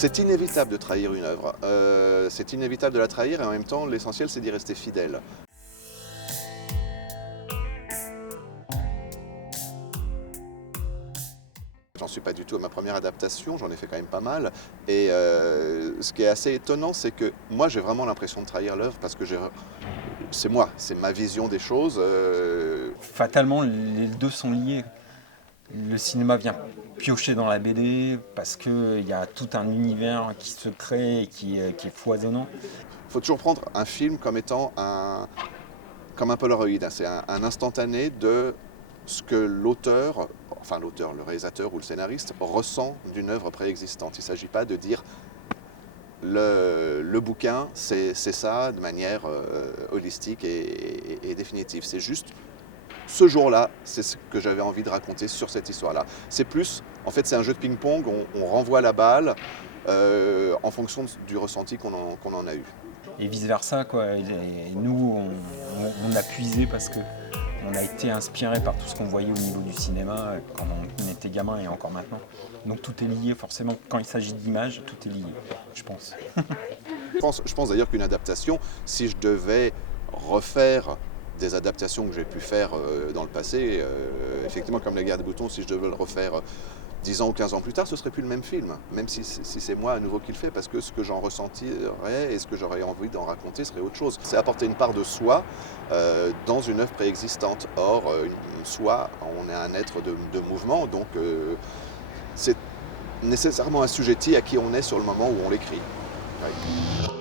C'est inévitable de trahir une œuvre. C'est inévitable de la trahir et en même temps, l'essentiel, c'est d'y rester fidèle. J'en suis pas du tout à ma première adaptation, j'en ai fait quand même pas mal. Et ce qui est assez étonnant, c'est que moi, j'ai vraiment l'impression de trahir l'œuvre parce que c'est moi, c'est ma vision des choses. Fatalement, les deux sont liés. Le cinéma vient piocher dans la BD parce qu'il y a tout un univers qui se crée et qui est foisonnant. Il faut toujours prendre un film comme étant comme un Polaroid. C'est un instantané de ce que l'auteur, le réalisateur ou le scénariste ressent d'une œuvre préexistante. Il ne s'agit pas de dire le bouquin, c'est ça de manière holistique et définitive. C'est juste ce jour-là, c'est ce que j'avais envie de raconter sur cette histoire-là. C'est plus, en fait, c'est un jeu de ping-pong, on renvoie la balle en fonction du ressenti qu'on en a eu. Et vice-versa, quoi. Et nous, on a puisé parce que on a été inspiré par tout ce qu'on voyait au niveau du cinéma quand on était gamin et encore maintenant. Donc tout est lié forcément. Quand il s'agit d'images, tout est lié, je pense. Je pense d'ailleurs qu'une adaptation, si je devais refaire des adaptations que j'ai pu faire dans le passé, effectivement comme La Guerre des Boutons, si je devais le refaire 10 ans ou 15 ans plus tard, ce ne serait plus le même film, même si c'est moi à nouveau qui le fais, parce que ce que j'en ressentirais et ce que j'aurais envie d'en raconter serait autre chose. C'est apporter une part de soi dans une œuvre préexistante. Or, une soi, on est un être de mouvement, donc c'est nécessairement assujetti à qui on est sur le moment où on l'écrit. Ouais.